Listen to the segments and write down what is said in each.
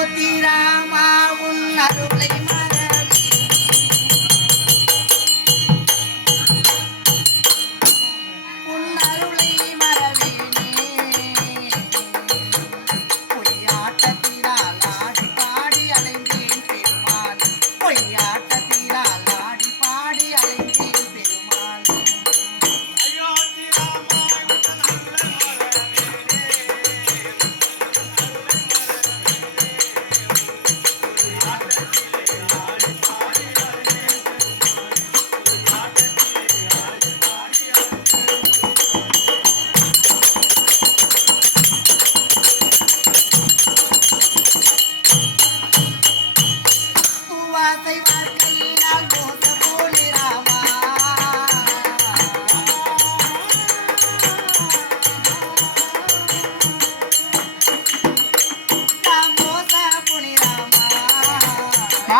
জ্যোতি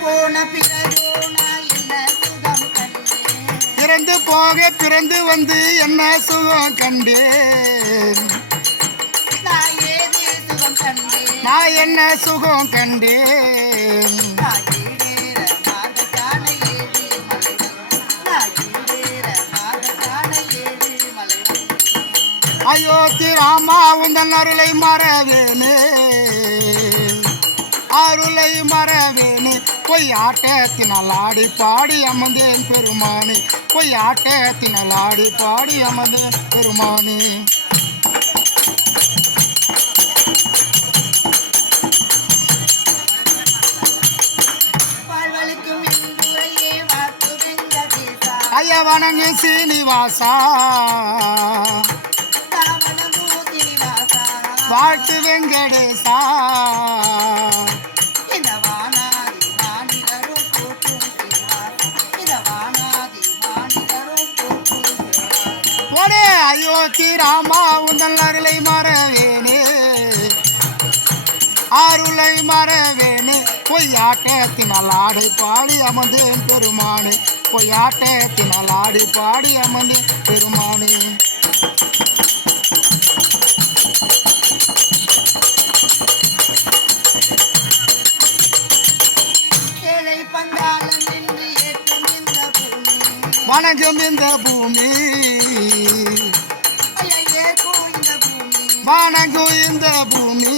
போன பிறகோ பிறந்து போக பிறந்து வந்து என்ன சுகம் கண்டேன்? நான் என்ன சுகம் கண்டேன்? நான் ஈடேற மார்கத்தான ஏழு மலை நான் ஈடேற மார்கத்தான ஏழு மலை அயோத்தி ராமா உந்தன் அருளை மறவேனே. அருளை மறவேனே. பொய் ஆட்டத்தினால் ஆடி பாடி அமர்ந்தேன் பெருமானே. பொய் ஆட்டத்தினால் ஆடி பாடி அமர்ந்தேன் பெருமானே. ஐய வணங்கு சீனிவாசா வாழ்த்து வெங்கடேசா. இந்த வானாதி அயோத்தி ராமா உந்தன் அருளை மறவேனே. அருளை மறவேனே. பொய்யாட்டத்தினால் ஆடி பாடி அமர்ந்தேன் பெருமானே. பொய்யாட்டத்தினால் ஆடி பாடி அமர்ந்தேன் பெருமானே. வணங்கும் இந்த பூமி. ஐயா வணங்கும் இந்த பூமி.